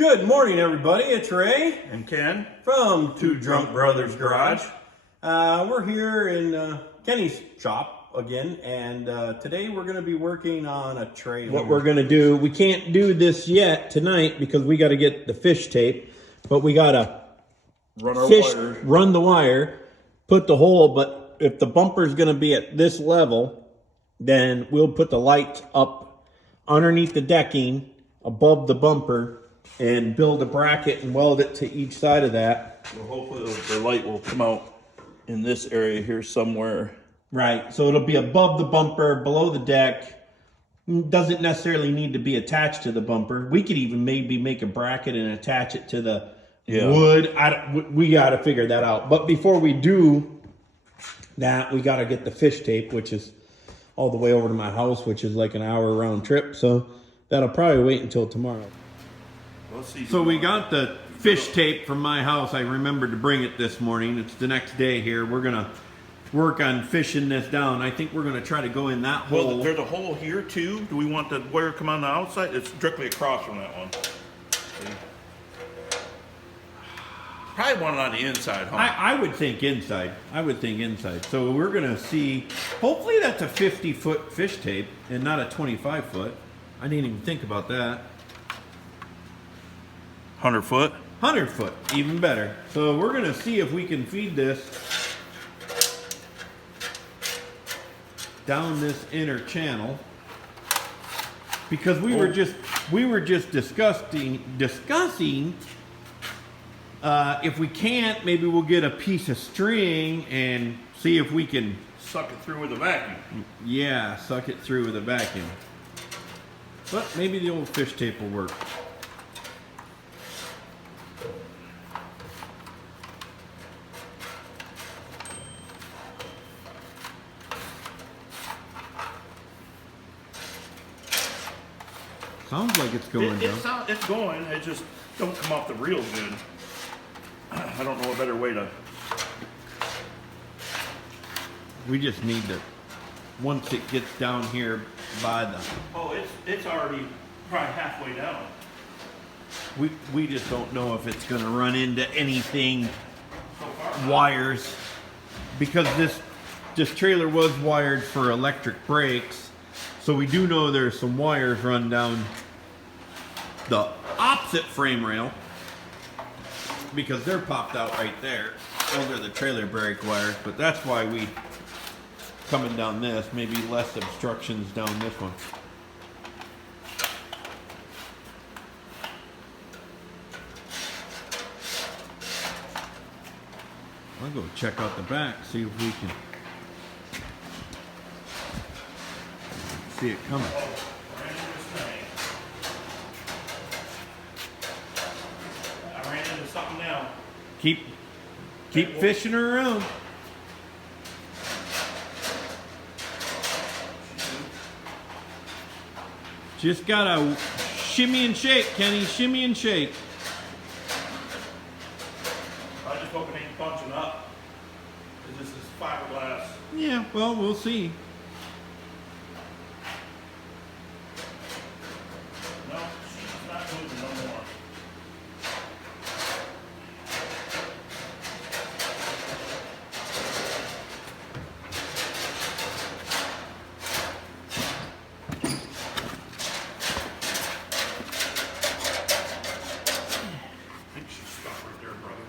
Good morning, everybody. It's Ray and Ken from Two Drunk Brothers Garage. We're here in Kenny's shop again, and today we're going to be working on a trailer. What we're going to do, we can't do this yet tonight because we got to get the fish tape, but we got to run the wire, put the hole. But if the bumper is going to be at this level, then we'll put the lights up underneath the decking above the bumper and build a bracket and weld it to each side of that. Well, hopefully the light will come out in this area here somewhere. Right, so it'll be above the bumper, below the deck. Doesn't necessarily need to be attached to the bumper. We could even maybe make a bracket and attach it to the wood. We got to figure that out. But before we do that, we got to get the fish tape, which is all the way over to my house, which is like an hour round trip. So that'll probably wait until tomorrow. So we got the fish tape from my house. I remembered to bring it this morning. It's the next day here. We're going to work on fishing this down. I think we're going to try to go in that hole. Well, there's a hole here too. Do we want the wire to come on the outside? It's directly across from that one. See? Probably want it on the inside, huh? I would think inside. I would think inside. So we're going to see, hopefully that's a 50-foot fish tape and not a 25-foot. I didn't even think about that. 100 foot? 100 foot, even better. So we're going to see if we can feed this down this inner channel, because we were just discussing if we can't, maybe we'll get a piece of string and see if we can suck it through with a vacuum. Yeah, suck it through with a vacuum. But maybe the old fish tape will work. Sounds like it's going, though. It's going. It just don't come off the reel good. I don't know a better way to. We just need to, once it gets down here by the. Oh, it's already probably halfway down. We just don't know if it's going to run into anything, wires, because this trailer was wired for electric brakes. So we do know there's some wires run down the opposite frame rail, because they're popped out right there. Those are the trailer brake wires, but that's why we coming down this, maybe less obstructions down this one. I'll go check out the back, see if we can see it coming. I ran into something now. Keep fishing her around. Just gotta shimmy and shake, Kenny. Shimmy and shake. I just hope it ain't bunching up, because this is fiberglass. Yeah, well, we'll see. No, she's not moving no more. I think she's stuck right there, brother.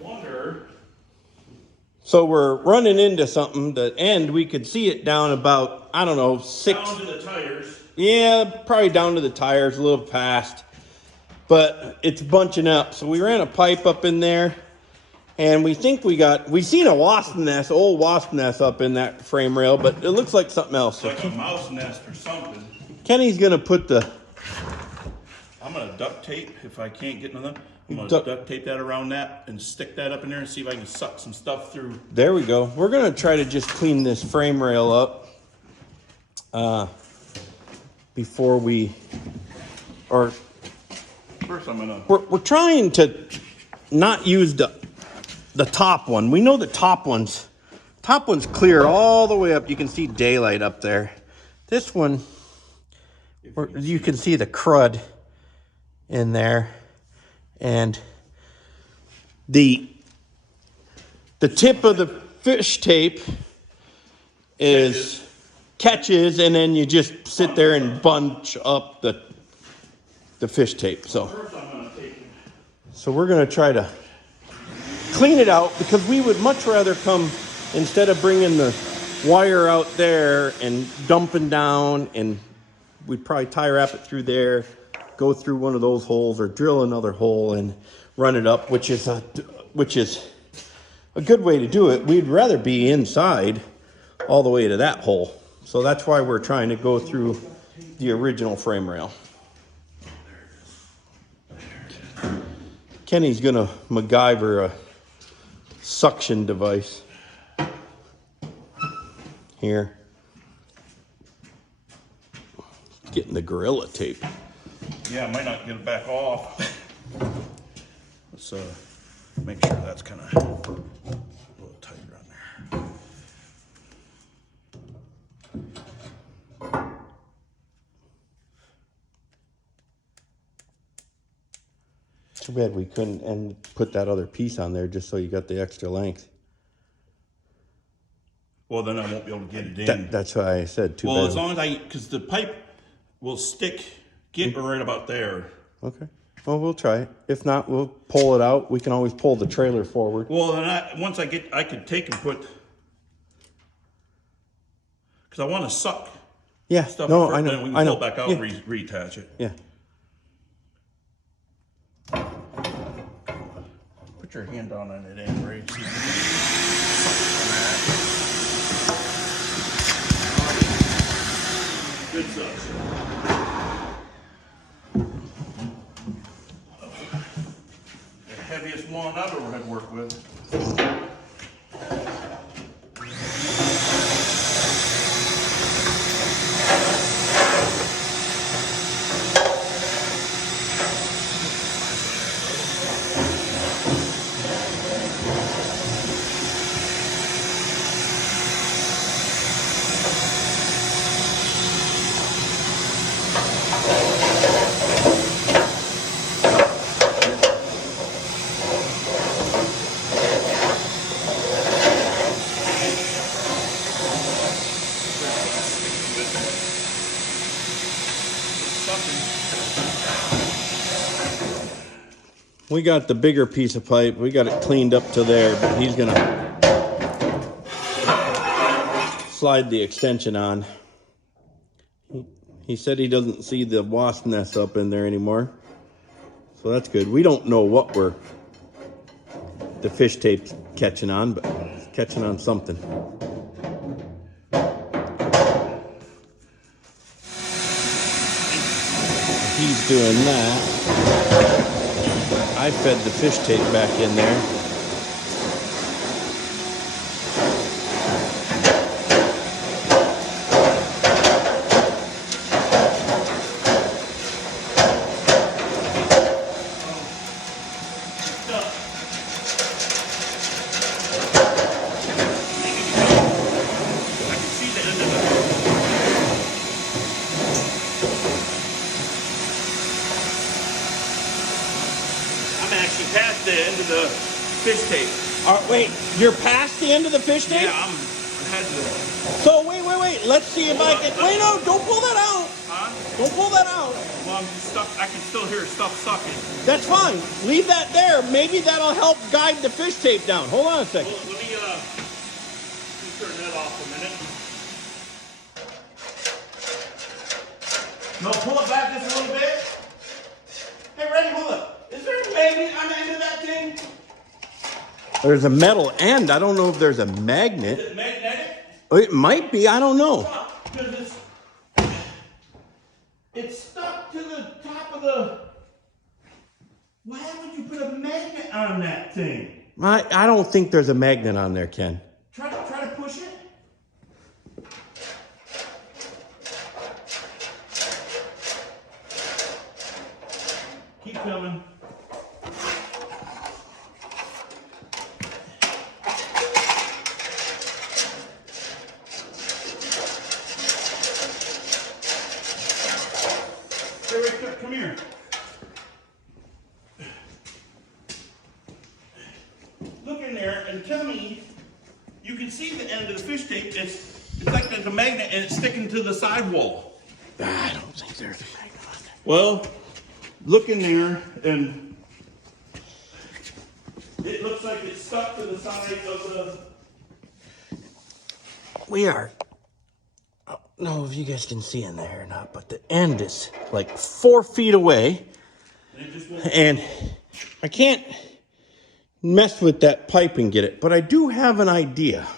Wonder. So we're running into something. The end, we could see it down about, I don't know, 6. Down to the tires. Yeah, probably down to the tires, a little past. But it's bunching up. So we ran a pipe up in there. And we think we seen a wasp nest, old wasp nest up in that frame rail. But it looks like something else. Like a mouse nest or something. Kenny's going to put the... I'm going to duct tape if I can't get nothing. I'm going to duct tape that around that and stick that up in there and see if I can suck some stuff through. There we go. We're going to try to just clean this frame rail up before we... Or First I'm going to... We're trying to not use the top one. We know the top one's clear all the way up. You can see daylight up there. This one, you can see the crud. in there. And the tip of the fish tape is catches, and then you just sit there and bunch up the fish tape. So we're going to try to clean it out, because we would much rather come, instead of bringing the wire out there and dumping down, and we'd probably tie wrap it through there, go through one of those holes, or drill another hole and run it up, which is a good way to do it. We'd rather be inside all the way to that hole. So that's why we're trying to go through the original frame rail. Kenny's gonna MacGyver a suction device here. Getting the Gorilla tape. Yeah, I might not get it back off. Let's make sure that's kind of a little tighter on there. Too bad we couldn't and put that other piece on there just so you got the extra length. Well, then I won't be able to get it in. That's why I said too bad. Well, as long as because the pipe will get right about there. Okay. Well, we'll try it. If not, we'll pull it out. We can always pull the trailer forward. Well, then once I could take and put, because I want to suck. Yeah. Stuff No, first, I know. then we can I know. pull it back out Yeah. and reattach it. Yeah. Put your hand down on it end, right? Good stuff. The heaviest one I've ever had to work with. We got the bigger piece of pipe. We got it cleaned up to there, but he's gonna slide the extension on. He said he doesn't see the wasp nest up in there anymore. So that's good. We don't know what the fish tape's catching on, but it's catching on something. He's doing that. I fed the fish tape back in there. Past the end of the fish tape. Wait, you're past the end of the fish tape? Yeah, I'm ahead of it. So wait. Let's see if I can. Wait, no, don't pull that out. Huh? Don't pull that out. Well, I'm stuck. I can still hear stuff sucking. That's fine. Leave that there. Maybe that'll help guide the fish tape down. Hold on a second. Well, let me turn that off a minute. No, pull it back just a little bit. Hey, Randy, hold up. Is there a magnet on the end of that thing? There's a metal end. I don't know if there's a magnet. Is it magnetic? It might be. I don't know. Because it's stuck to the top of the... Why would you put a magnet on that thing? I don't think there's a magnet on there, Ken. Try to push it. Keep coming. Hey, Rick, come here. and tell me, you can see the end of the fish tape. It's like there's a magnet and it's sticking to the sidewall. I don't think there's a magnet on there. Well, look in there, and it looks like it's stuck to the side of the... We are, I don't know if you guys can see in there or not, but the end is like 4 feet away. And I can't mess with that pipe and get it, but I do have an idea.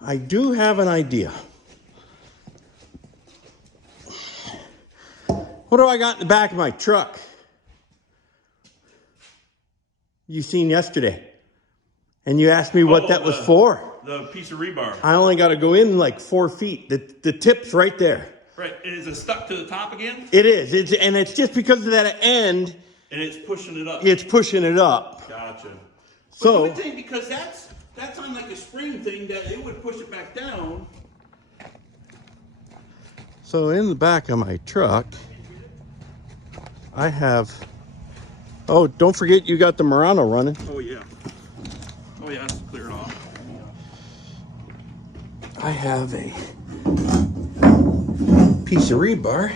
I do have an idea. What do I got in the back of my truck? You seen yesterday. And you asked me what that was for. The piece of rebar. I only got to go in like 4 feet. The tip's right there. Right. Is it stuck to the top again? It is. And it's just because of that end. And it's pushing it up. It's pushing it up. Gotcha. So, but the thing, because that's on like a spring thing that it would push it back down. so in the back of my truck, I have. Oh, don't forget you got the Murano running. Oh yeah. Oh yeah, that's cleared off. I have a piece of rebar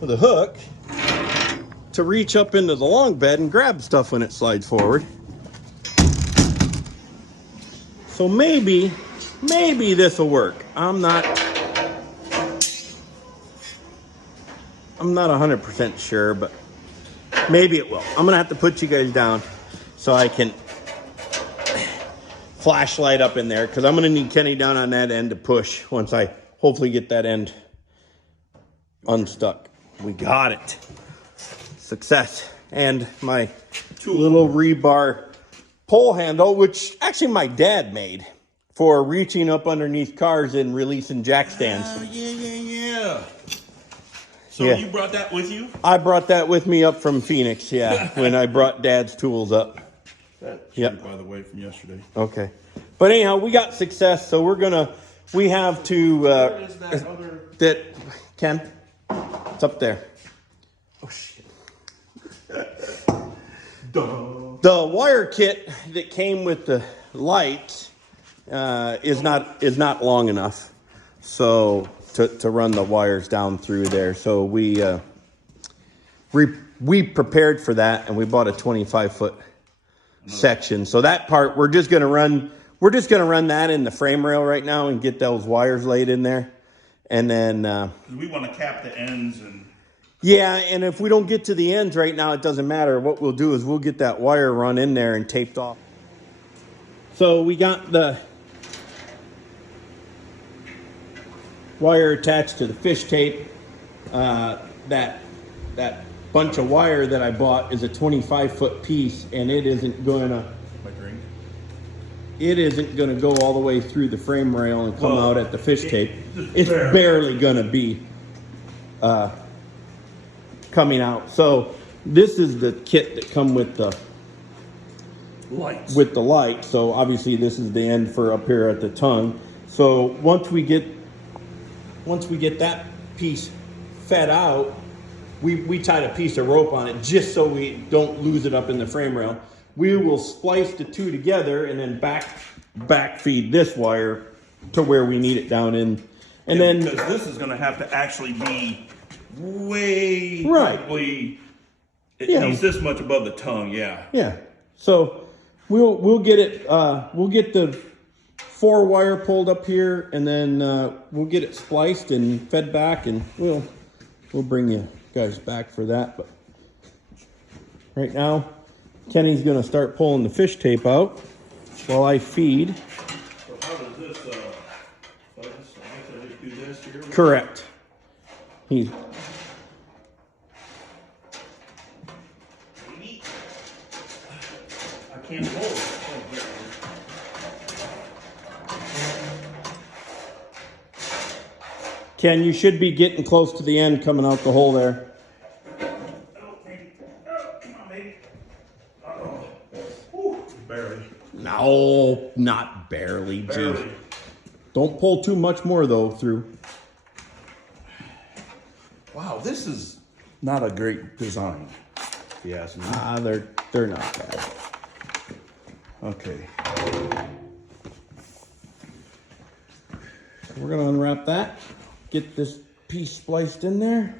with a hook to reach up into the long bed and grab stuff when it slides forward. So maybe this will work. I'm not 100% sure, but maybe it will. I'm gonna have to put you guys down so I can flashlight up in there, because I'm gonna need Kenny down on that end to push once I hopefully get that end unstuck. We got it. Success. And my little rebar pole handle, which actually my dad made for reaching up underneath cars and releasing jack stands. Yeah. So Yeah. you brought that with you? I brought that with me up from Phoenix, yeah, when I brought Dad's tools up. That's Yep. by the way from yesterday. Okay. But anyhow, we got success, so we have to, What is that other? Ken, it's up there. Oh shit. The wire kit that came with the lights is not long enough, so to run the wires down through there. So we prepared for that, and we bought a 25-foot section. So that part we're just gonna run that in the frame rail right now and get those wires laid in there, and then We want to cap the ends and. yeah, and if we don't get to the ends right now, it doesn't matter. What we'll do is we'll get that wire run in there and taped off. So we got the wire attached to the fish tape. That bunch of wire that I bought is a 25-foot piece, and it isn't going to go all the way through the frame rail and come out at the fish tape. It's barely going to be coming out. So this is the kit that come with the Lights. light. So obviously this is the end for up here at the tongue. So once we get that piece fed out, we tied a piece of rope on it just so we don't lose it up in the frame rail. We will splice the two together and then back feed this wire to where we need it down in. And then because this is going to have to actually be way Right. probably at Yeah. least this much above the tongue. Yeah. yeah, so we'll get it. We'll get the 4 wire pulled up here, and then we'll get it spliced and fed back, and we'll bring you guys back for that. But right now, Kenny's gonna start pulling the fish tape out while I feed. So how does this? So I just do this here. Correct. He. I can't hold it. Oh, there it is. Ken, you should be getting close to the end coming out the hole there. Oh, baby. Oh, come on, baby. Uh-oh. Whew. Barely. No, not barely, dude. Barely. Don't pull too much more though through. Wow, this is not a great design. Yes. They're not bad. Okay. We're gonna unwrap that, get this piece spliced in there.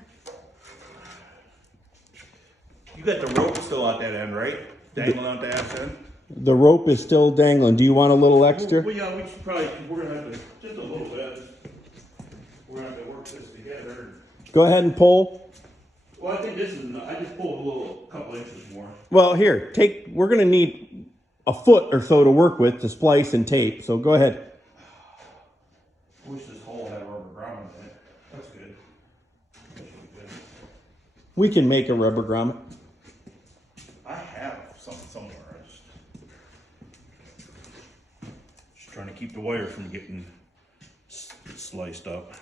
You got the rope still out that end, right? Dangling out the ass end? The rope is still dangling. Do you want a little extra? Well, yeah, we should probably, we're gonna have to, just a little bit. We're gonna have to work this together. Go ahead and pull. Well, I think this is, I just pulled a couple inches more. Well, here, we're gonna need a foot or so to work with to splice and tape, so go ahead. I wish this hole had rubber ground in it. That's good. That should be good. We can make a rubber grommet. I have something somewhere. Just trying to keep the wire from getting sliced up.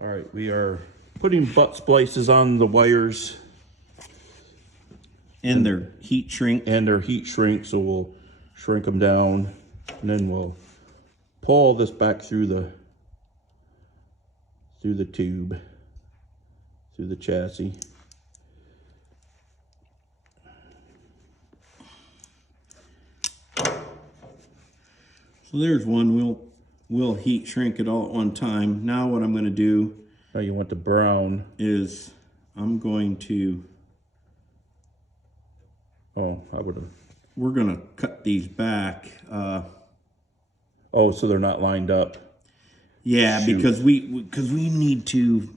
All right, we are putting butt splices on the wires. And their heat shrink. So we'll shrink them down, and then we'll pull this back through the tube, through the chassis. So there's one. We'll heat shrink it all at one time. Now what I'm going to do, Now you want the brown. is I'm going to, Oh, I would have. we're going to cut these back. Oh, so they're not lined up. Yeah, Shoot. because we need to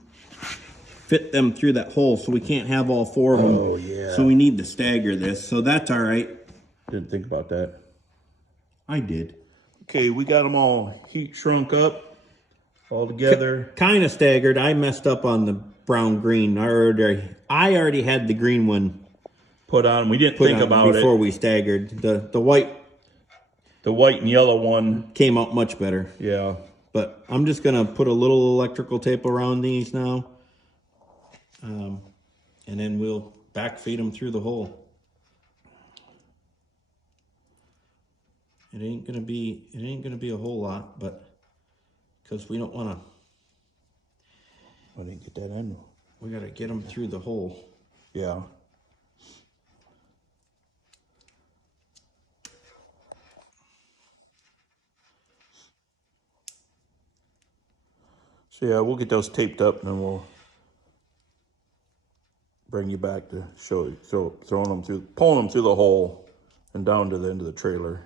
fit them through that hole, so we can't have all four of them. Oh, yeah. So we need to stagger this. So that's all right. Didn't think about that. I did. Okay, we got them all heat shrunk up all together. Kind of staggered. I messed up on the brown green. I already had the green one Put on. We didn't put think on about before it. we staggered. The white The white and yellow one. came out much better. Yeah. But I'm just gonna put a little electrical tape around these now, and then we'll backfeed them through the hole. It ain't gonna be a whole lot, but because we don't want to, I didn't get that in. we gotta get them through the hole. Yeah. So yeah, we'll get those taped up, and then we'll bring you back to show you, pulling them through the hole and down to the end of the trailer.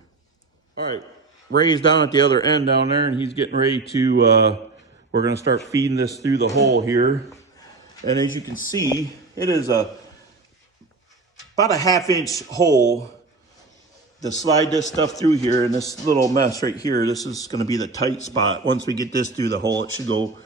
All right, Ray's down at the other end down there, and he's getting ready to, we're gonna start feeding this through the hole here. And as you can see, it is about a 1/2 inch hole to slide this stuff through here, and this little mess right here, this is gonna be the tight spot. Once we get this through the hole, it should go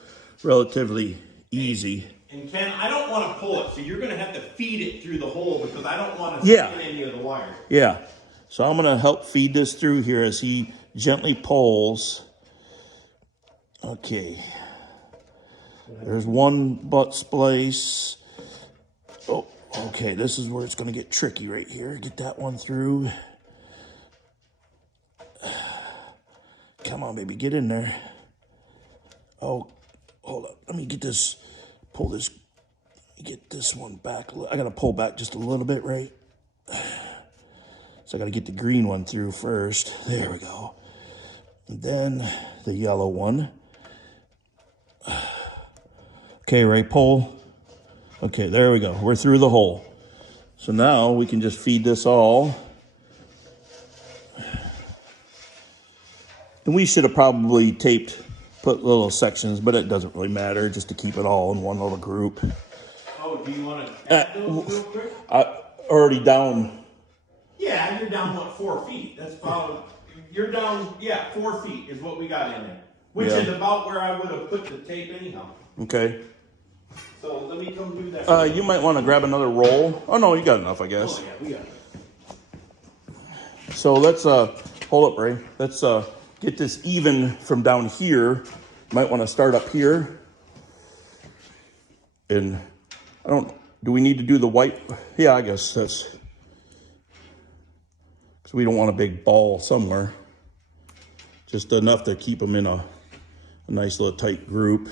relatively easy. And Ken, I don't want to pull it, so you're gonna have to feed it through the hole because I don't want to Yeah. stick any of the wire. Yeah, so I'm gonna help feed this through here as he gently pulls. Okay. There's one butt splice. Oh, okay, this is where it's gonna get tricky right here. Get that one through. Come on, baby, get in there. Oh, hold up. Let me get this, get this one back. I gotta pull back just a little bit, right? So I gotta get the green one through first. There we go. And then the yellow one. Okay, Ray, pull. Okay, there we go. We're through the hole. So now we can just feed this all. And we should have probably put little sections, but it doesn't really matter, just to keep it all in one little group. Oh, do you want to add those real quick? Already down. Yeah, you're down, what, 4 feet? That's about, you're down, 4 feet is what we got in there. Which Yeah. is about where I would have put the tape anyhow. Okay. So let me come do that. You might want to grab another roll. Oh no, you got enough, I guess. Oh, yeah, we got it. So let's hold up, Ray. Let's get this even from down here. Might want to start up here. And do we need to do the white? Yeah, I guess that's, because we don't want a big ball somewhere. Just enough to keep them in a nice little tight group.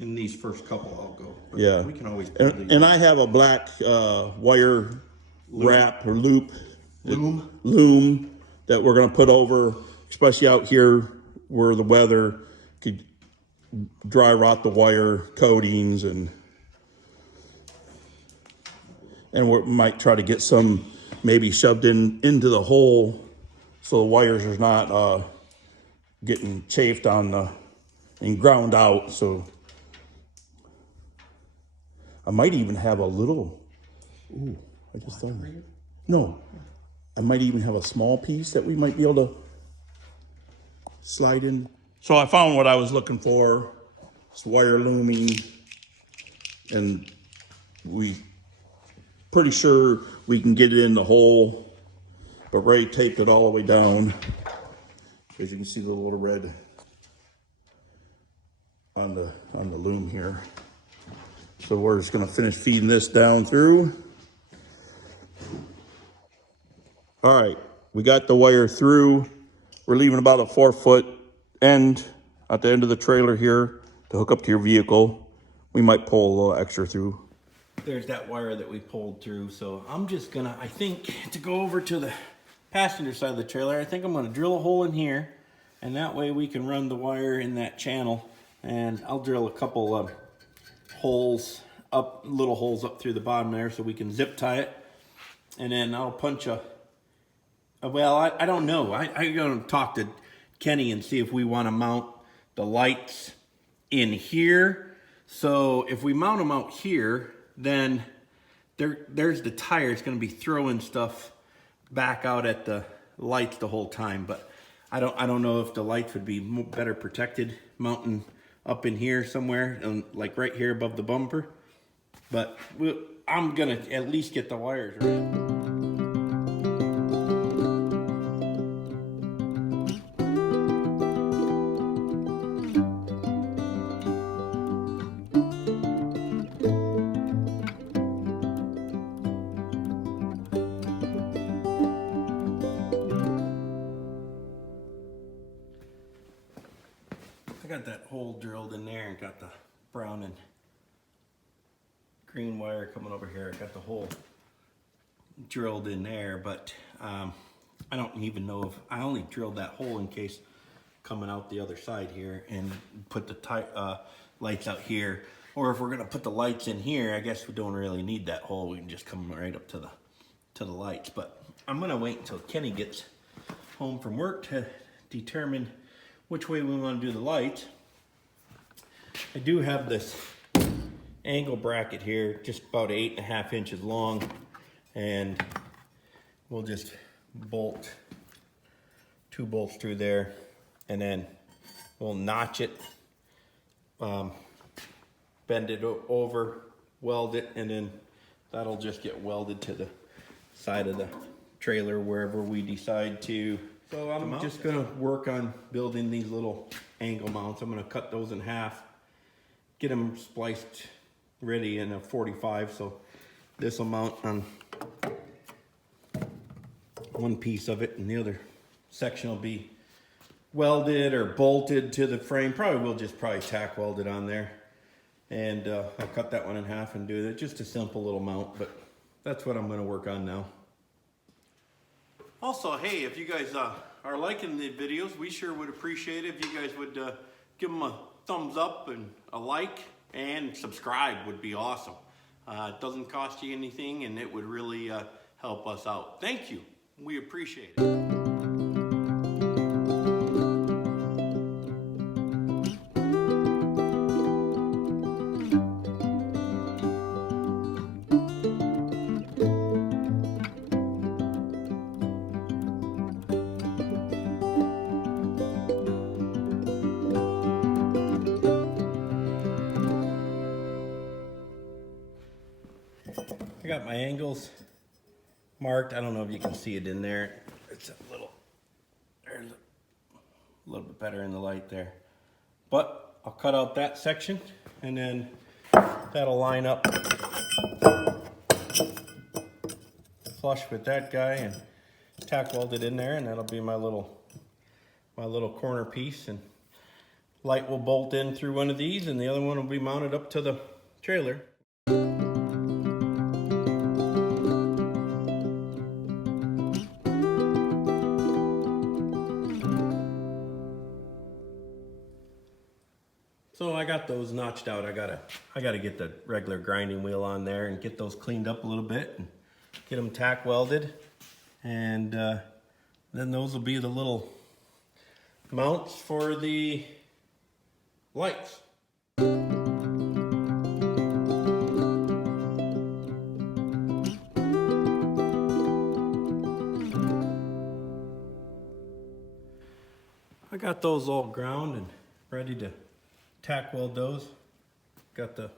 In these first couple, I'll go. But Yeah. we can always. And I have a black wire wrap or loop. Loom. Loom that we're going to put over, especially out here where the weather could dry rot the wire coatings, and we might try to get some maybe shoved into the hole so the wires are not getting chafed on and ground out. So I might even have a little, ooh, I just thought, no, I might even have a small piece that we might be able to slide in. So I found what I was looking for. It's wire looming, and we pretty sure we can get it in the hole, but Ray taped it all the way down. As you can see the little red on the loom here. So we're just gonna finish feeding this down through. All right, we got the wire through. We're leaving about a 4-foot end at the end of the trailer here to hook up to your vehicle. We might pull a little extra through. There's that wire that we pulled through. So I'm just gonna, I think, to go over to the passenger side of the trailer, I think I'm gonna drill a hole in here, and that way we can run the wire in that channel. And I'll drill a couple of holes up, little holes up through the bottom there so we can zip tie it. And then I'll punch well, I don't know. I'm gonna talk to Kenny and see if we wanna mount the lights in here. So if we mount them out here, then there's the tire. It's gonna be throwing stuff back out at the lights the whole time. But I don't know if the lights would be better protected mounting up in here somewhere, and like right here above the bumper. But I'm gonna at least get the wires around. I got that hole drilled in there and got the brown and green wire coming over here. I got the hole drilled in there, but I don't even know if I only drilled that hole in case coming out the other side here and put the lights out here. Or if we're gonna put the lights in here, I guess we don't really need that hole. We can just come right up to the lights. But I'm gonna wait until Kenny gets home from work to determine which way we want to do the lights. I do have this angle bracket here, just about 8.5 inches long, and we'll just bolt 2 bolts through there, and then we'll notch it, bend it over, weld it, and then that'll just get welded to the side of the trailer wherever we decide to. So I'm just gonna work on building these little angle mounts. I'm gonna cut those in half, get them spliced ready in a 45. So this will mount on one piece of it, and the other section will be welded or bolted to the frame. We'll just tack weld it on there. And I'll cut that one in half and do that. Just a simple little mount, but that's what I'm gonna work on now. Also, hey, if you guys are liking the videos, we sure would appreciate it if you guys would give them a thumbs up and a like, and subscribe would be awesome. It doesn't cost you anything, and it would really help us out. Thank you. We appreciate it. I got my angles marked. I don't know if you can see it in there. It's there's a little bit better in the light there. But I'll cut out that section, and then that'll line up flush with that guy, and tack weld it in there, and that'll be my little corner piece. And light will bolt in through one of these, and the other one will be mounted up to the trailer. those notched out, I gotta get the regular grinding wheel on there and get those cleaned up a little bit and get them tack welded. And then those will be the little mounts for the lights. I got those all ground and ready to tack weld those. Got the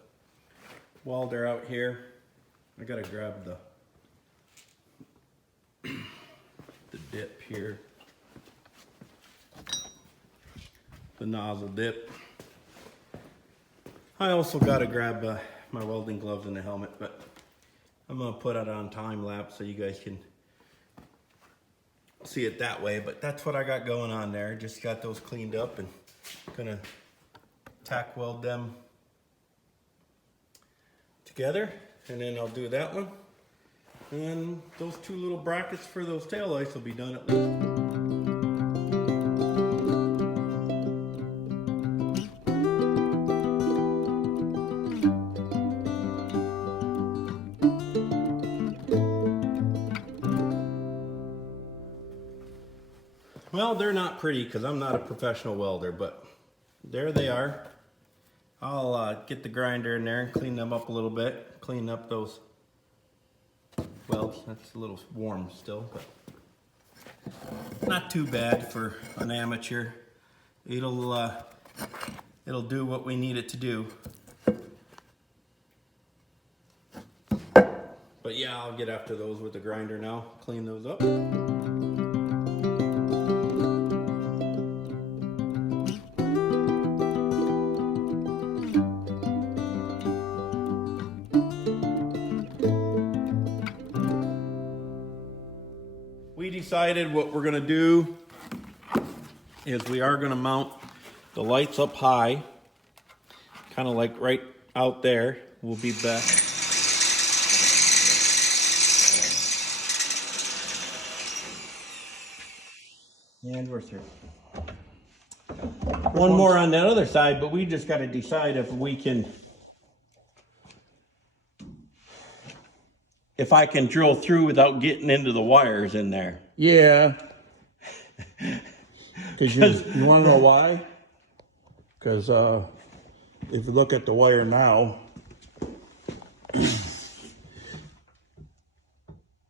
welder out here. I gotta grab the dip here. The nozzle dip. I also gotta grab my welding gloves and the helmet, but I'm gonna put it on time lapse so you guys can see it that way. But that's what I got going on there. Just got those cleaned up and gonna tack weld them together, and then I'll do that one. And those two little brackets for those taillights will be done at least. Well, they're not pretty because I'm not a professional welder, but there they are. I'll get the grinder in there and clean them up a little bit. Clean up those welds. That's a little warm still, but not too bad for an amateur. It'll do what we need it to do. But yeah, I'll get after those with the grinder now. Clean those up. We decided what we're gonna do is we are gonna mount the lights up high, kind of like right out there will be best. And we're through. One more on that other side, but we just got to decide if I can drill through without getting into the wires in there. Yeah. Because you want to know why? Because if you look at the wire now,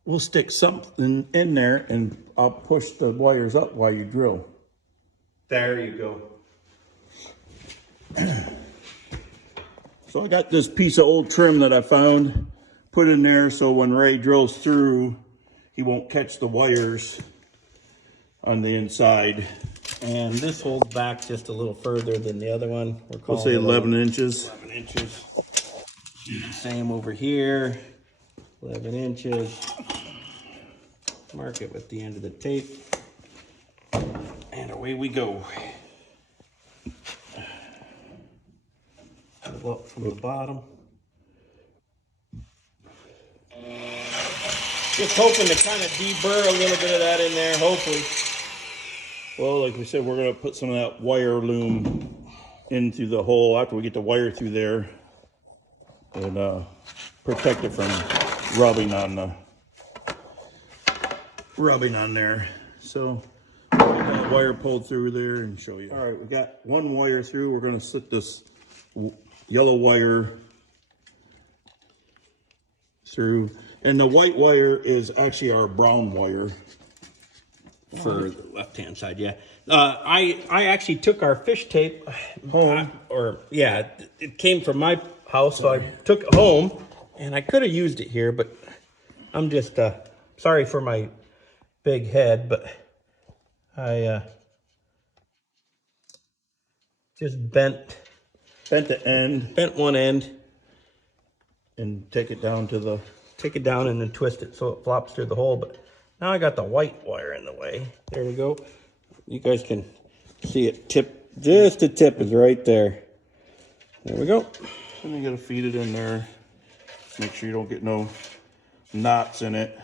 we'll stick something in there and I'll push the wires up while you drill. There you go. So I got this piece of old trim that I found, put in there so when Ray drills through, he won't catch the wires on the inside. And this holds back just a little further than the other one. We'll say 11 inches. 11 inches. Same over here. 11 inches. Mark it with the end of the tape. And away we go. Pull up from the bottom. Just hoping to kind of deburr a little bit of that in there, hopefully. Well, like we said, we're going to put some of that wire loom into the hole after we get the wire through there and protect it from rubbing on there. So we got wire pulled through there and show you. All right, we got one wire through. We're going to slip this yellow wire through, and the white wire is actually our brown wire For the left-hand side, yeah. I actually took our fish tape home, it came from my house, so I took it home, and I could have used it here, but I'm just sorry for my big head, but I just bent one end, and take it down and then twist it so it flops through the hole. But now I got the white wire in the way. There we go. You guys can see it tip, just a tip is right there. There we go. And you gotta feed it in there. Make sure you don't get no knots in it.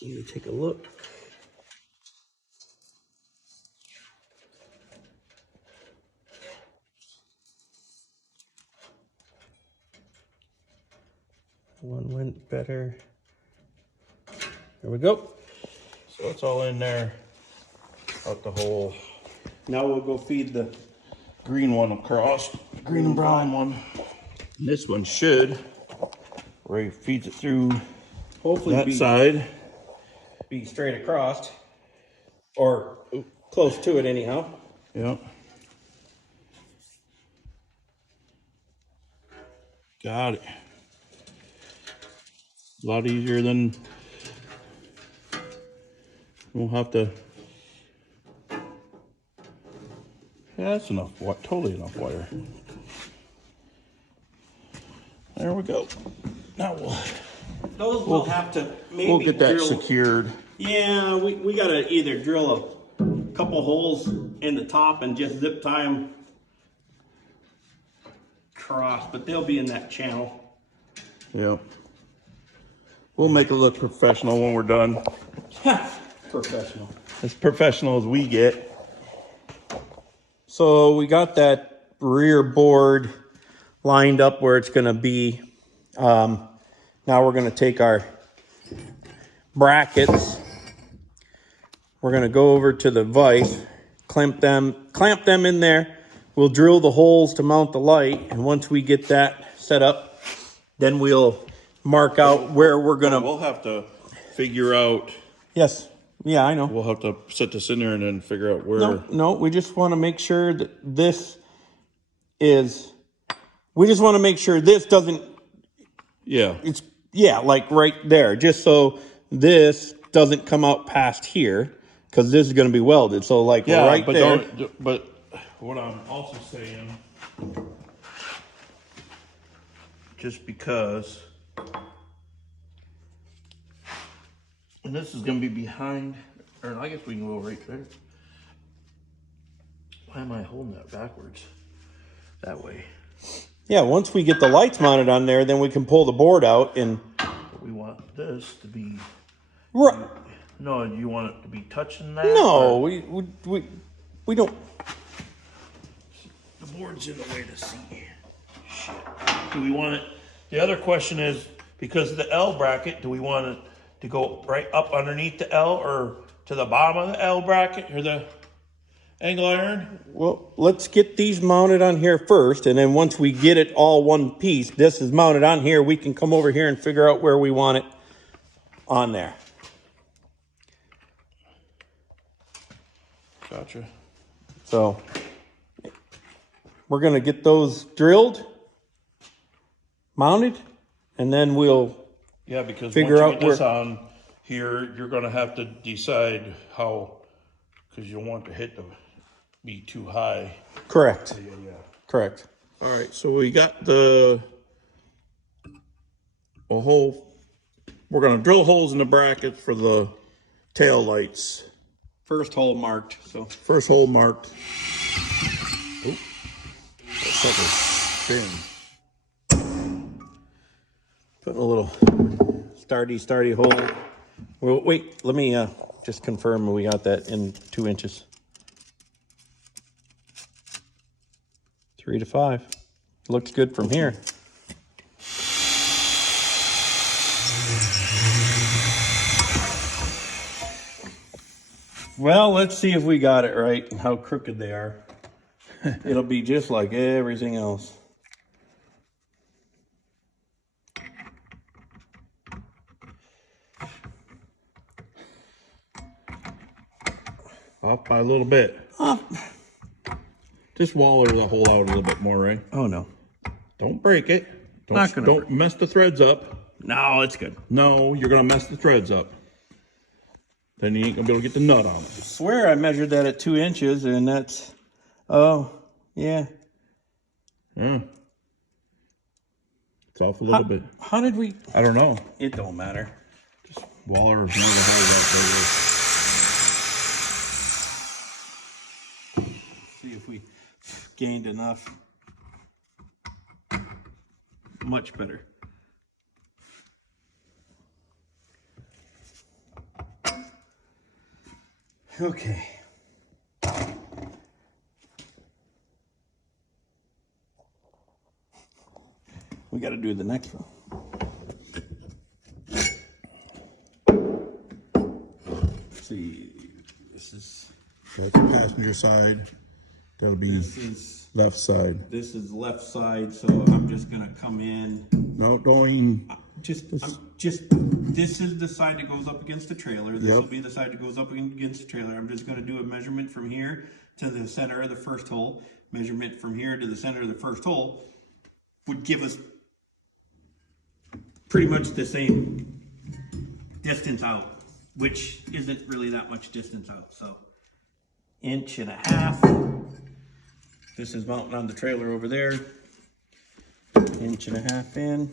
Let me take a look. one went better. There we go. So it's all in there, out the hole. Now we'll go feed the Green one across, green and brown one. And this one should, Ray feeds it through hopefully that side. be straight across, or close to it anyhow. Yep. Got it. A lot easier than, we'll have to, yeah, that's enough, totally enough wire. There we go. Now We'll have to maybe we'll get that drill, secured. Yeah, we gotta either drill a couple holes in the top and just zip tie them across, but they'll be in that channel. Yep. We'll make it look professional when we're done. Professional. As professional as we get. So we got that rear board lined up where it's gonna be. Now we're gonna take our brackets. We're gonna go over to the vise, clamp them in there. We'll drill the holes to mount the light, and once we get that set up, then we'll mark out where we're gonna. We'll have to figure out. Yes. Yeah, I know. We'll have to set this in there and then figure out where. No, we just want to make sure that this is. We just want to make sure this doesn't. Yeah. It's like right there, just so this doesn't come out past here, because this is going to be welded. So like right but there. But what I'm also saying, just because, and this is going to be behind, or I guess we can go right there. Why am I holding that backwards? That way. Yeah, once we get the lights mounted on there, then we can pull the board out and. We want this to be. Right. No, you want it to be touching that? No, we don't. The board's in the way to see. Shit. Do we want it? The other question is, because of the L bracket, do we want it to go right up underneath the L or to the bottom of the L bracket or the angle iron? Well, let's get these mounted on here first, and then once we get it all one piece, this is mounted on here, we can come over here and figure out where we want it on there. Gotcha. So we're going to get those drilled, mounted, and then we'll because figure once you out get this on here, you're going to have to decide how, because you don't want the hit to be too high. Correct. Yeah. Correct. All right, so we got a hole. We're going to drill holes in the brackets for the tail lights. First hole marked. So first hole marked. Oop. That sucker spin. putting a little starty hole. Well, wait, let me just confirm we got that in 2 inches. 3 to 5. Looks good from here. Well, let's see if we got it right and how crooked they are. It'll be just like everything else. Off by a little bit. Off. Just waller the hole out a little bit more, right? Oh, no. Don't break it. Don't mess the threads up. No, it's good. No, you're going to mess the threads up. Then you ain't going to be able to get the nut on it. I swear I measured that at 2 inches, and that's... Oh, yeah. Yeah. It's off a little bit. How did we... I don't know. It don't matter. Just waller or never hold that See if we gained enough. Much better. Okay. We got to do the next one. see. This is That's the passenger side. That'll be left side. This is left side, so I'm just gonna come in. No, going. This is the side that goes up against the trailer. This will be the side that goes up against the trailer. I'm just gonna do a measurement from here to the center of the first hole. Measurement from here to the center of the first hole would give us pretty much the same distance out, which isn't really that much distance out. So 1.5 inches. This is mounting on the trailer over there. 1.5 inches in.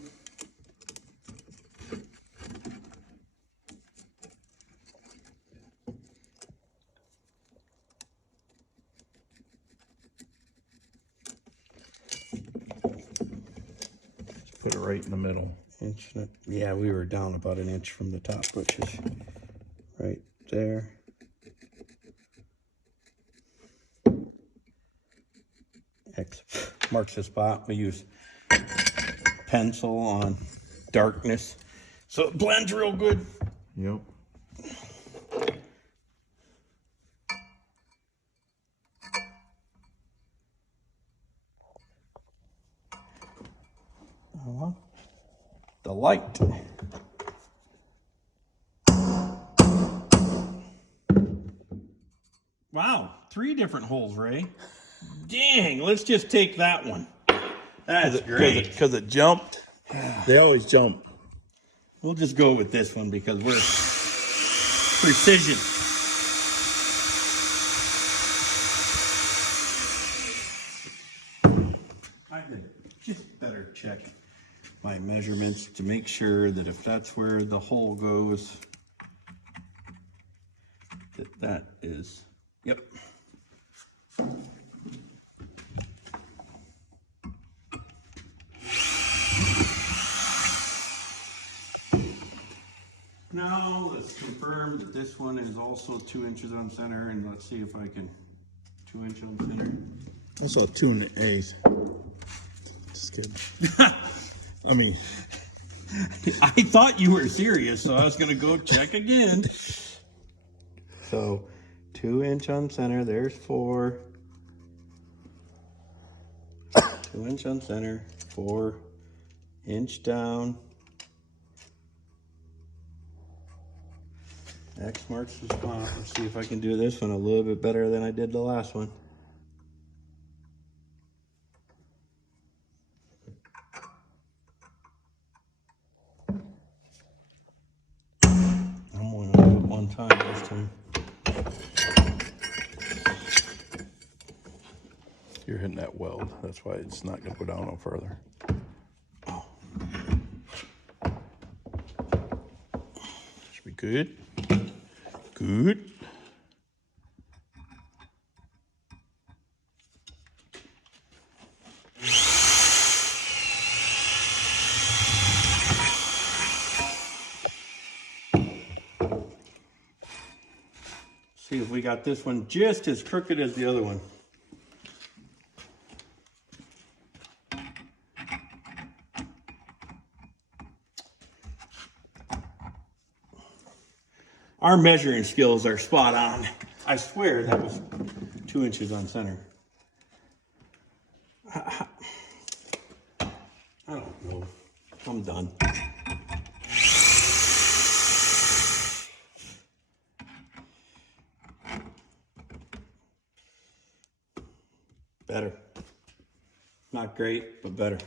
Put it right in the middle. Yeah, we were down about 1 inch from the top, which is right there. X marks the spot. We use pencil on darkness, so it blends real good. Yep. The light. Wow, 3 different holes, Ray. Dang, let's just take that one. That's great. Because it jumped. They always jump. We'll just go with this one because we're precision. I could just better check my measurements to make sure that if that's where the hole goes, that is, yep. Now let's confirm that this one is also 2 inches on center, and let's see if I can 2 inch on center. I saw 2 1/8. Just kidding. I mean, I thought you were serious, so I was gonna go check again. So 2 inch on center, there's 4. 2 inch on center, 4 inch down. X marks the spot. Let's see if I can do this one a little bit better than I did the last one. I'm only gonna do it one time this time. you're hitting that weld. That's why it's not going to go down no further. Oh. Should be good. Good. See if we got this one just as crooked as the other one. Our measuring skills are spot on. I swear that was 2 inches on center. I don't know. I'm done. Better. Not great, but better.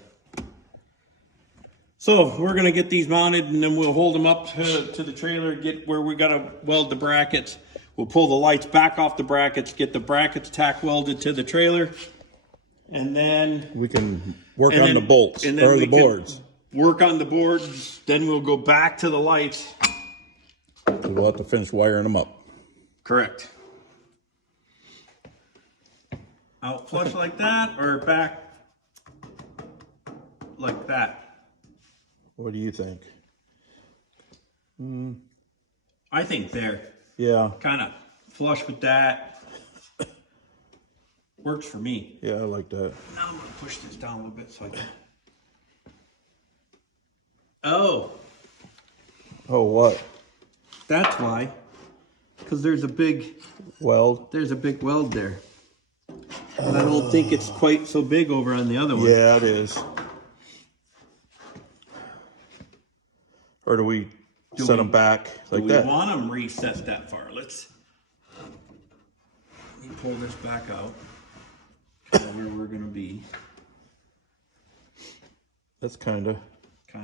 So we're gonna get these mounted and then we'll hold them up to the trailer, get where we gotta weld the brackets. We'll pull the lights back off the brackets, get the brackets tack welded to the trailer. And then we can work on the bolts or the boards. Work on the boards, then we'll go back to the lights. We'll have to finish wiring them up. Correct. Out flush like that or back like that? What do you think? I think there. Yeah. Kind of flush with that. Works for me. Yeah, I like that. Now I'm going to push this down a little bit so I can. Oh. Oh, what? That's why. because there's a big weld. Weld there. And I don't think it's quite so big over on the other one. Yeah, it is. Or do we set them back like that? Do we want them recessed that far? Let me pull this back out. Where we're gonna be. That's kind of. I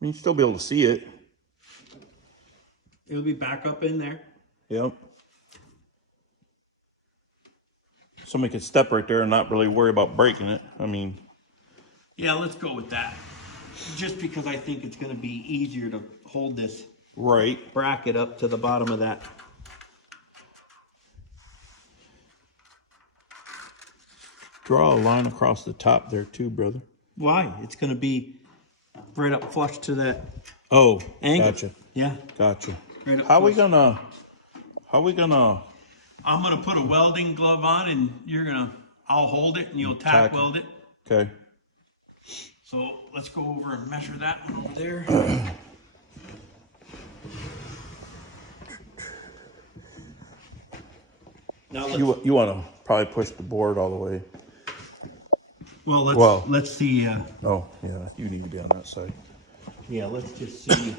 mean, you'd still be able to see it. It'll be back up in there. Yep. Somebody could step right there and not really worry about breaking it. I mean. Yeah, let's go with that. Just because I think it's gonna be easier to hold this bracket up to the bottom of that. Draw a line across the top there too, brother. Why? It's gonna be right up flush to that angle. Gotcha. Yeah. Gotcha. Right up How flush. we gonna I'm gonna put a welding glove on and I'll hold it and you'll tack weld it. Okay. So let's go over and measure that one over there. Now You want to probably push the board all the way. Well, let's see. Oh, yeah, you need to be on that side. Yeah, let's just see.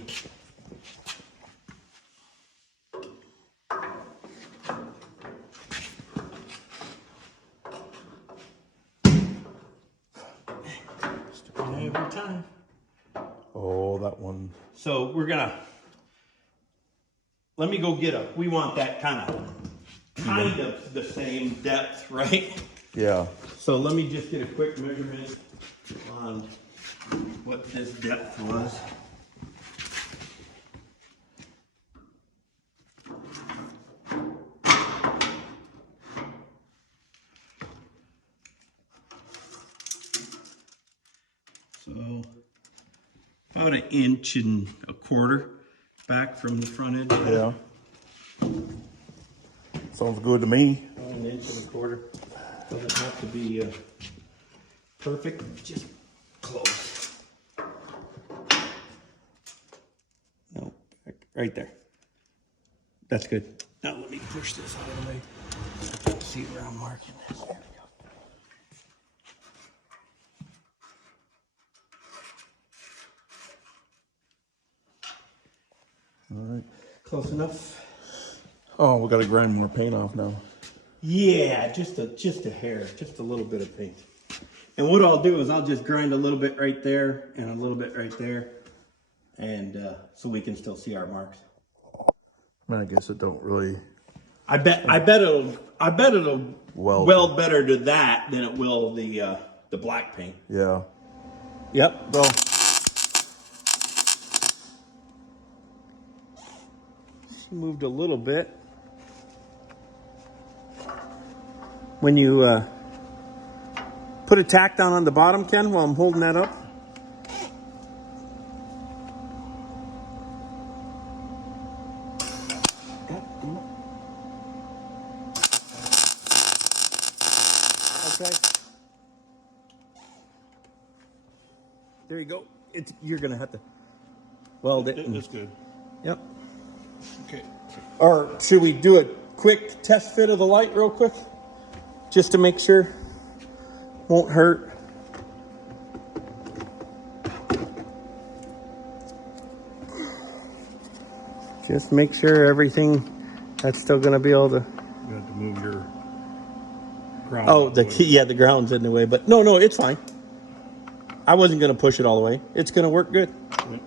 Every time. Oh, that one. So let me go get we want that kind of the same depth, right? Yeah. So let me just get a quick measurement on what this depth was. So about 1.25 inches back from the front edge. Yeah. Sounds good to me. 1.25 inches. Doesn't have to be perfect, just close. No, right there. That's good. Now let me push this out of the way. See where I'm marking this. There we go. All right. Close enough? Oh, we got to grind more paint off now. Yeah, just a hair, just a little bit of paint. And what I'll do is I'll just grind a little bit right there and a little bit right there, and so we can still see our marks. I guess it don't really. I bet it'll weld better to that than it will the black paint. Yeah. Yep. Well. She moved a little bit. When you put a tack down on the bottom, Ken, while I'm holding that up. Okay. There you go. You're gonna have to weld it. That's good. Yep. Okay. Or should we do a quick test fit of the light real quick? Just to make sure. Won't hurt. Just make sure everything, that's still going to be able to. You have to move your ground. Oh, the ground's in the way, but no, it's fine. I wasn't going to push it all the way. It's going to work good. Yeah.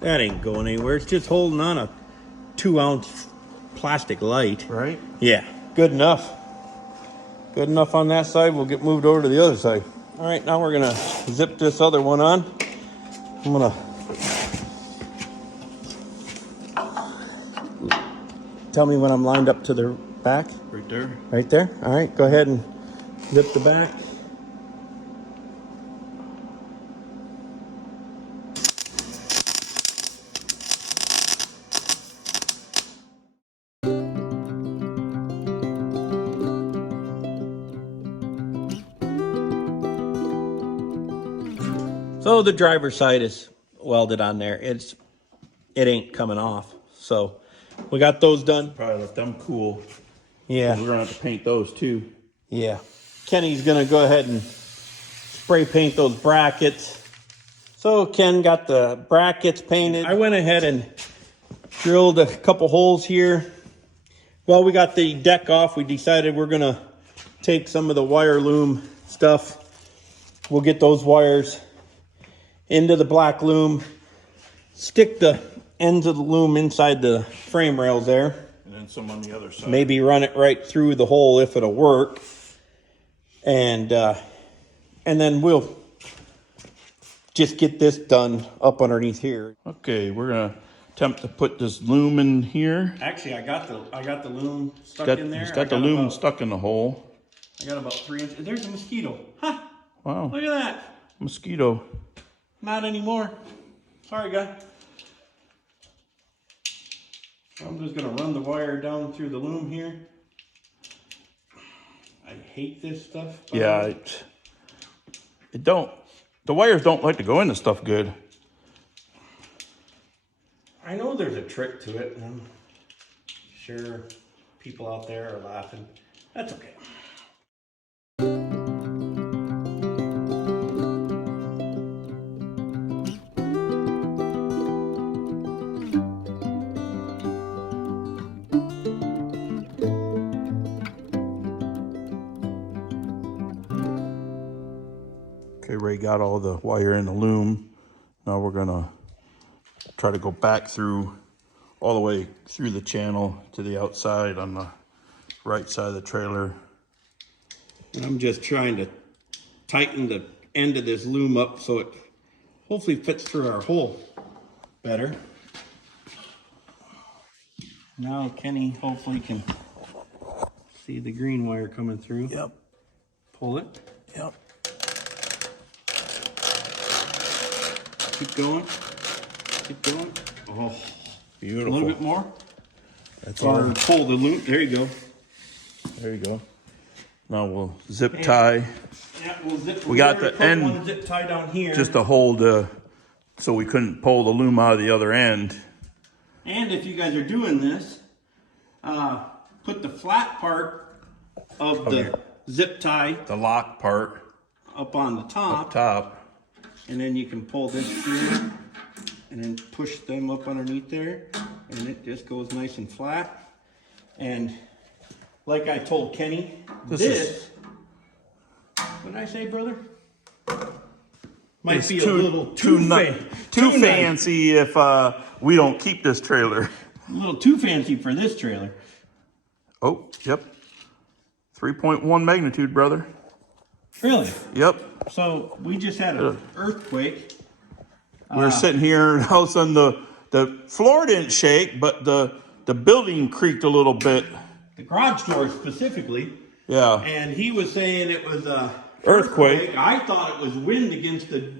That ain't going anywhere. It's just holding on a 2-ounce plastic light. Right? Yeah, good enough. Good enough on that side. We'll get moved over to the other side. All right, now we're gonna zip this other one on. I'm gonna tell me when I'm lined up to the back. Right there. Right there. All right, go ahead and zip the back. So the driver's side is welded on there. It ain't coming off. So we got those done. Probably let them cool. Yeah. We're gonna have to paint those too. Yeah. Kenny's gonna go ahead and spray paint those brackets. So Ken got the brackets painted. I went ahead and drilled a couple holes here. While we got the deck off, we decided we're gonna take some of the wire loom stuff. We'll get those wires into the black loom, stick the ends of the loom inside the frame rails there. And then some on the other side. Maybe run it right through the hole if it'll work. And then we'll just get this done up underneath here. Okay, we're gonna attempt to put this loom in here. Actually, I got the loom stuck in there. It's got the loom stuck in the hole. I got about 3 inches. There's a mosquito. Huh? Wow. Look at that. Mosquito. Not anymore. Sorry, guy. I'm just gonna run the wire down through the loom here. I hate this stuff. Yeah, the wires don't like to go into stuff good. I know there's a trick to it, and I'm sure people out there are laughing. That's okay. Okay, Ray got all the wire in the loom. Now we're gonna try to go back through all the way through the channel to the outside on the right side of the trailer. And I'm just trying to tighten the end of this loom up so it hopefully fits through our hole better. Now Kenny hopefully can see the green wire coming through. Yep. Pull it. Yep. Keep going. Keep going. Oh, Beautiful. a little bit more. That's Or all. pull the loop. There you go. There you go. Now we'll zip tie. Yeah, we'll zip. We got the end one zip tie down here. just to hold so we couldn't pull the loom out of the other end. And if you guys are doing this, put the flat part of the zip tie The lock part up on the up top. and then you can pull this through and then push them up underneath there, and it just goes nice and flat. And like I told Kenny, this what did I say, brother? Might It's be a too little too fancy if we don't keep this trailer. A little too fancy for this trailer. Oh, yep. 3.1 magnitude, brother. Really? Yep. So we just had an earthquake. We were sitting here, and all of a sudden the floor didn't shake, but the building creaked a little bit. The garage door specifically. Yeah. And he was saying it was a Earthquake. I thought it was wind against the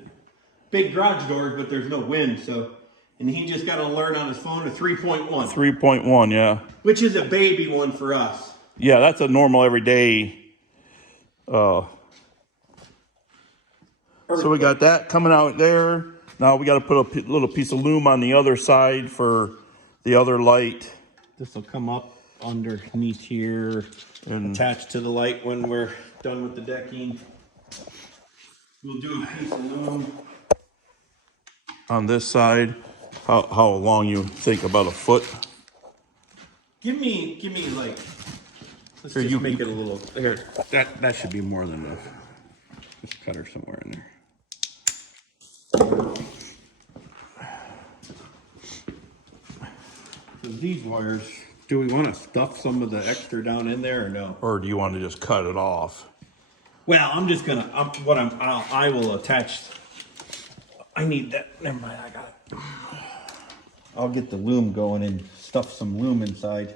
big garage doors, but there's no wind. So, and he just got an alert on his phone of 3.1. 3.1, yeah. Which is a baby one for us. Yeah, that's a normal everyday. So we got that coming out there. Now we got to put a little piece of loom on the other side for the other light. This will come up underneath here and attached to the light when we're done with the decking. We'll do a piece of loom On this side, how long you think? About a foot? Give me like, let's Here, just make it a little, here, that should be more than enough. Just cut her somewhere in there. So these wires, do we want to stuff some of the extra down in there or no? Or do you want to just cut it off? Well, I'm just gonna, I will attach, I need that, never mind, I got it. I'll get the loom going and stuff some loom inside.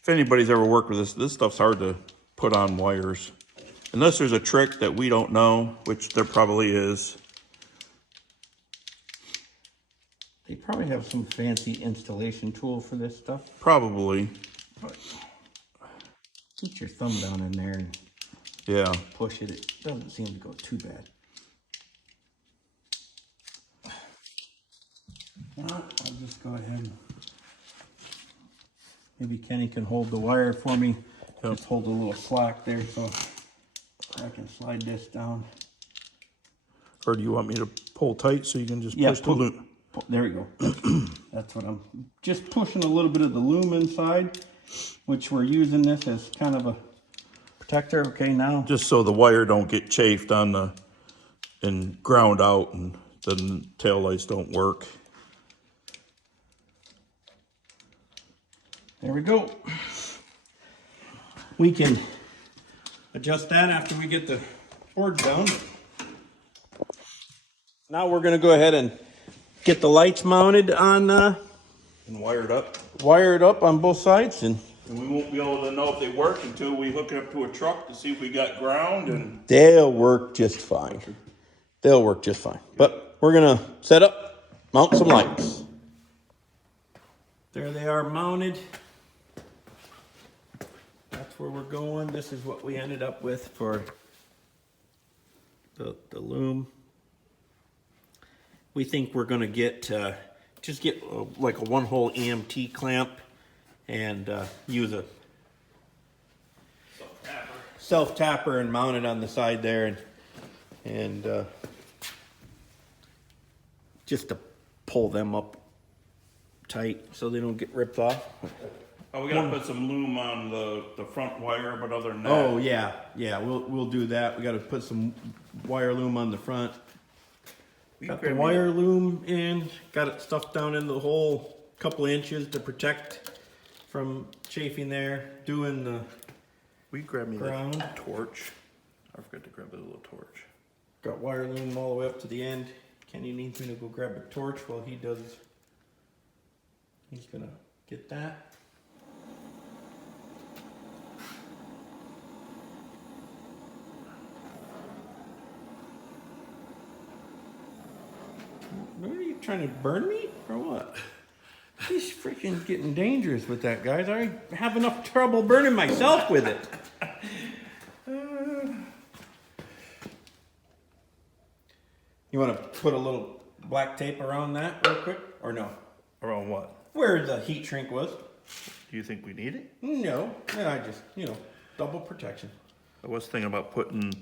If anybody's ever worked with this stuff's hard to put on wires. Unless there's a trick that we don't know, which there probably is. They probably have some fancy installation tool for this stuff. Probably. But put your thumb down in there and Yeah. push it. It doesn't seem to go too bad. Well, I'll just go ahead and maybe Kenny can hold the wire for me. Yep. Just hold a little slack there so I can slide this down. Or do you want me to pull tight so you can just Yeah, push the loom? There we go. That's what I'm just pushing a little bit of the loom inside, which we're using this as kind of a protector. Okay, now. Just so the wire don't get chafed on the and ground out and then tail lights don't work. There we go. We can adjust that after we get the board down. Now we're going to go ahead and get the lights mounted on, And wired up. wired up on both sides, and And we won't be able to know if they work until we hook it up to a truck to see if we got ground and they'll work just fine. They'll work just fine. But we're going to set up, mount some lights. There they are mounted. That's where we're going. This is what we ended up with for the loom. We think we're going to get just get like a one-hole EMT clamp and use a self-tapper and mount it on the side there and just to pull them up tight so they don't get ripped off. oh, we gotta put some loom on the front wire, but other than that. Oh yeah, we'll do that. We got to put some wire loom on the front. Got the wire loom in, got it stuffed down in the hole, couple inches to protect from chafing there. Doing the We grab me ground. the torch. I forgot to grab the little torch. Got wire loom all the way up to the end. Kenny needs me to go grab a torch while he does. He's gonna get that. What are you trying to burn me or what? He's freaking getting dangerous with that, guys. I have enough trouble burning myself with it. You want to put a little black tape around that real quick, or no? Around what? Where the heat shrink was. Do you think we need it? No, yeah, I just, double protection. I was thinking about putting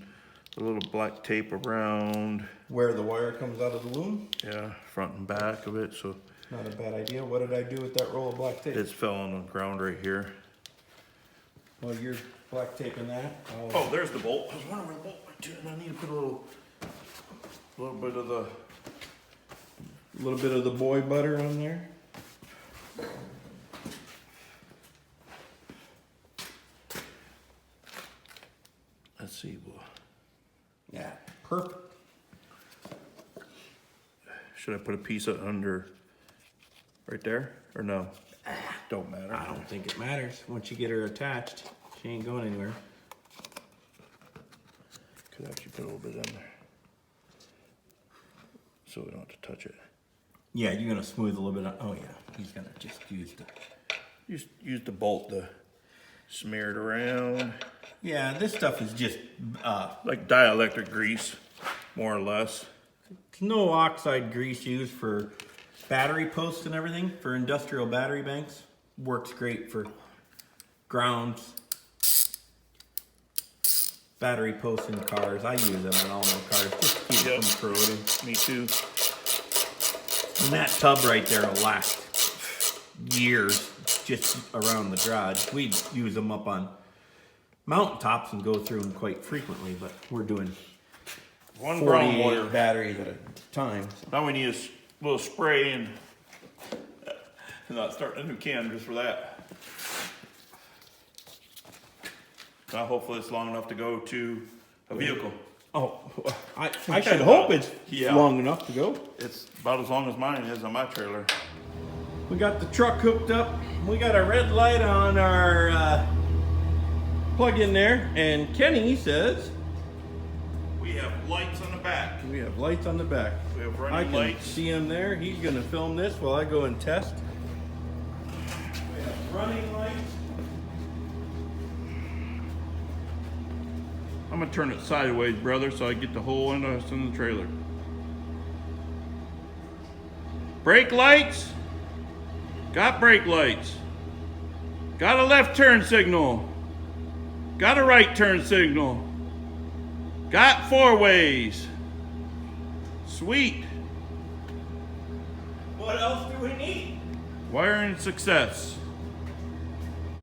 a little black tape around, Where the wire comes out of the loom, yeah, front and back of it, so not a bad idea. What did I do with that roll of black tape? it's fell on the ground right here. Well, you're black taping that. Oh, there's the bolt. I was wondering where the bolt went to, and I need to put a little bit of the. A little bit of the boy butter on there. Let's see. Yeah, perfect. Should I put a piece of under right there, or no? Don't matter. I don't think it matters. Once you get her attached, she ain't going anywhere. Could actually put a little bit in there, so we don't have to touch it. Yeah, you're gonna smooth a little bit. Oh yeah, he's gonna just use the. Just use the bolt to smear it around. Yeah, this stuff is just Like dielectric grease, more or less. no oxide grease used for battery posts and everything. For industrial battery banks, works great for grounds, battery posts in cars. I use them on all my cars just to keep them from corroding. Me too. And that tub right there will last years just around the garage. We use them up on mountaintops and go through them quite frequently, but we're doing One ground 48 wire. batteries at a time. So. Now we need a little spray and not starting a new can just for that. Now hopefully it's long enough to go to a vehicle. Oh, I should hope it's Yeah. long enough to go. It's about as long as mine is on my trailer. We got the truck hooked up. We got a red light on our plug in there, and Kenny says We have lights on the back. we have lights on the back. We have I running can lights. see him there. He's gonna film this while I go and test. We have running lights. I'm gonna turn it sideways, brother, so I get the whole end of us in the trailer. Brake lights. Got brake lights. Got a left turn signal. Got a right turn signal. Got 4 ways. Sweet. What else do we need? Wiring success.